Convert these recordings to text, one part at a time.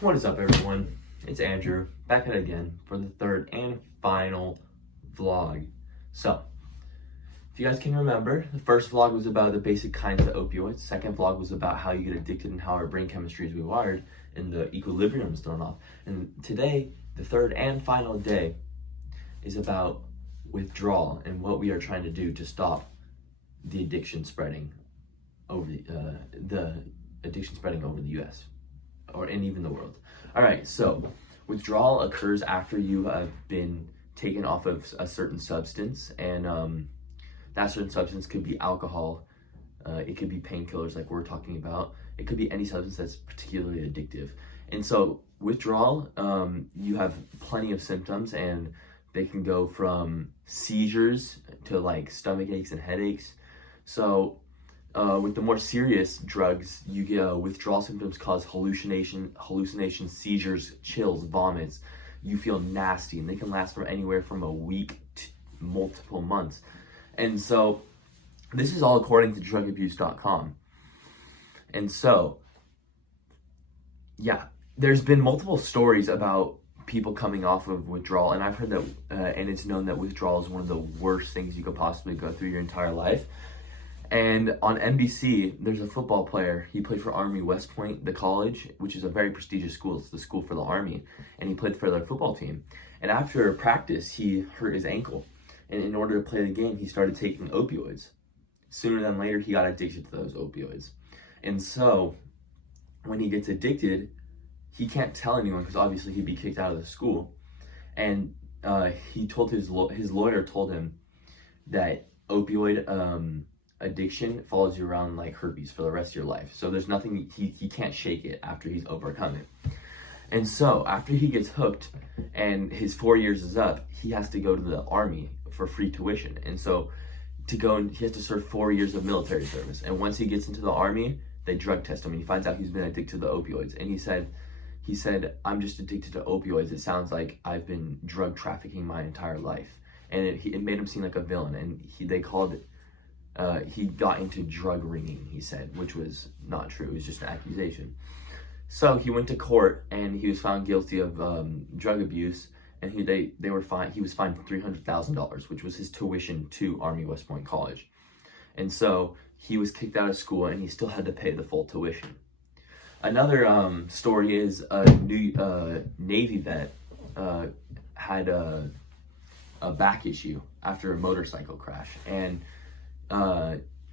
What is up, everyone? It's Andrew, back at it again for the third and final vlog. So, if you guys can remember, the first vlog was about the basic kinds of opioids. Second vlog was about how you get addicted and how our brain chemistry is rewired and the equilibrium is thrown off. And today, the third and final day, is about withdrawal and what we are trying to do to stop the addiction spreading over the addiction spreading over the U.S. and even the world. All right, so withdrawal occurs after you have been taken off of a certain substance, and that certain substance could be alcohol, it could be painkillers like we're talking about, it could be any substance that's particularly addictive. And so withdrawal, you have plenty of symptoms, and they can go from seizures to like stomach aches and headaches. So with the more serious drugs, you get withdrawal symptoms cause hallucinations, seizures, chills, vomits. You feel nasty, and they can last from anywhere from a week to multiple months. And so this is all according to drugabuse.com. And so, yeah, there's been multiple stories about people coming off of withdrawal, and I've heard that, and it's known that withdrawal is one of the worst things you could possibly go through your entire life. And on NBC, there's a football player. He played for Army West Point, the college, which is a very prestigious school. It's the school for the Army. And he played for their football team. And after practice, he hurt his ankle. And in order to play the game, he started taking opioids. Sooner than later, he got addicted to those opioids. And so, when he gets addicted, he can't tell anyone because obviously he'd be kicked out of the school. And he told his lawyer told him that opioid addiction follows you around like herpes for the rest of your life. So there's nothing, he can't shake it after he's overcome it. And so after he gets hooked and his 4 years is up, he has to go to the Army for free tuition. And so he has to serve 4 years of military service. And once he gets into the Army, they drug test him and he finds out he's been addicted to the opioids. And he said, I'm just addicted to opioids. It sounds like I've been drug trafficking my entire life. And it made him seem like a villain. And he got into drug ringing, he said, which was not true. It was just an accusation. So he went to court and he was found guilty of drug abuse, and he was fined $300,000, which was his tuition to Army West Point College. And so he was kicked out of school and he still had to pay the full tuition. Another story is a new Navy vet had a back issue after a motorcycle crash, and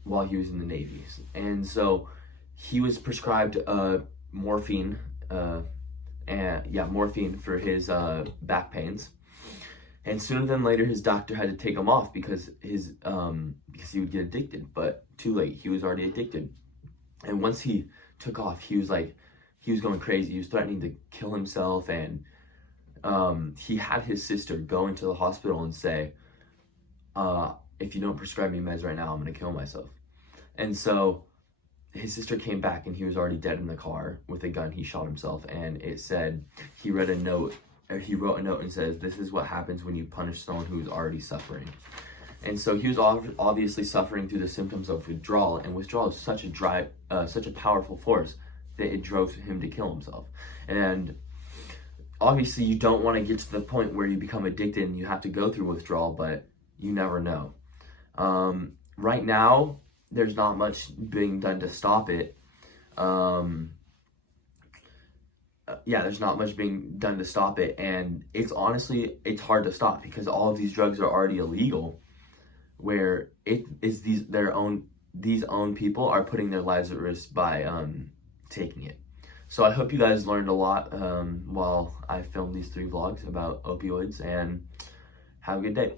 while he was in the Navy. And so he was prescribed morphine for his back pains. And sooner than later, his doctor had to take him off because he would get addicted. But too late, he was already addicted. And once he took off, he was going crazy. He was threatening to kill himself, and he had his sister go into the hospital and say, if you don't prescribe me meds right now, I'm going to kill myself. And so his sister came back and he was already dead in the car with a gun. He shot himself, and it said, he wrote a note and says, this is what happens when you punish someone who is already suffering. And so he was obviously suffering through the symptoms of withdrawal, and withdrawal is such a powerful force that it drove him to kill himself. And obviously you don't want to get to the point where you become addicted and you have to go through withdrawal, but you never know. Right now, there's not much being done to stop it. There's not much being done to stop it, and it's hard to stop because all of these drugs are already illegal, where these own people are putting their lives at risk by taking it. So I hope you guys learned a lot while I filmed these 3 vlogs about opioids, and have a good day.